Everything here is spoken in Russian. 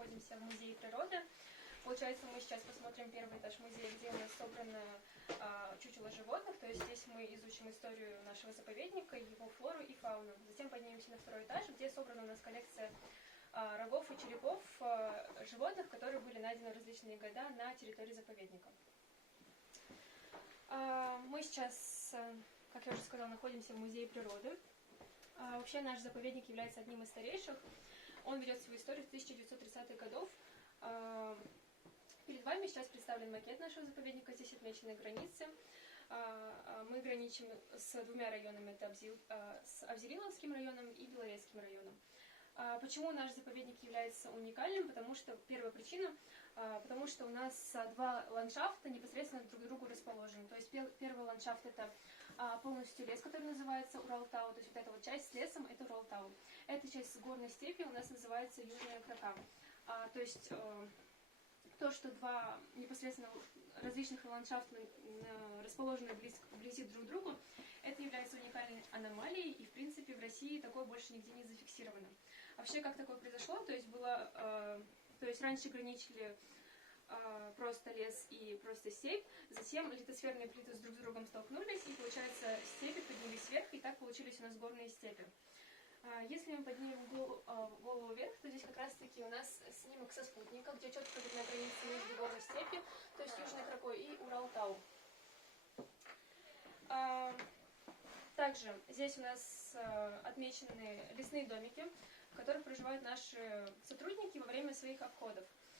находимся в Музее природы. Получается, мы сейчас посмотрим первый этаж музея, где у нас собрано чучело животных, то есть здесь мы изучим историю нашего заповедника, его флору и фауну. Затем поднимемся на второй этаж, где собрана у нас коллекция рогов и черепов животных, которые были найдены в различные года на территории заповедника. Мы сейчас, как я уже сказала, находимся в Музее природы. Вообще наш заповедник является одним из старейших. Он ведет свою историю с 1930-х годов. Перед вами сейчас представлен макет нашего заповедника. Здесь отмечены границы. Мы граничим с двумя районами, это с Авзелиловским районом и Белорецким районом. Почему наш заповедник является уникальным? Потому что, первая причина, потому что у нас два ландшафта непосредственно друг к другу расположены. То есть первый ландшафт это полностью лес, который называется Уралтау, то есть вот эта вот часть с лесом это Уралтау. Эта часть с горной степи у нас называется Южная Крока. То есть то, что два непосредственно различных ландшафта расположены вблизи друг к другу, это является уникальной аномалией, и в принципе в России такое больше нигде не зафиксировано. Вообще, как такое произошло, то есть раньше граничили просто лес и просто степь, затем литосферные плиты друг с другом столкнулись, и получается степи поднялись вверх, и так получились у нас горные степи. Если мы поднимем голову вверх, то здесь как раз-таки у нас снимок со спутника, где четко видна граница между горной степью, то есть Южной Крокой, и Уралтау. Также здесь у нас отмечены лесные домики, в которых проживают наши сотрудники во время своих обходов.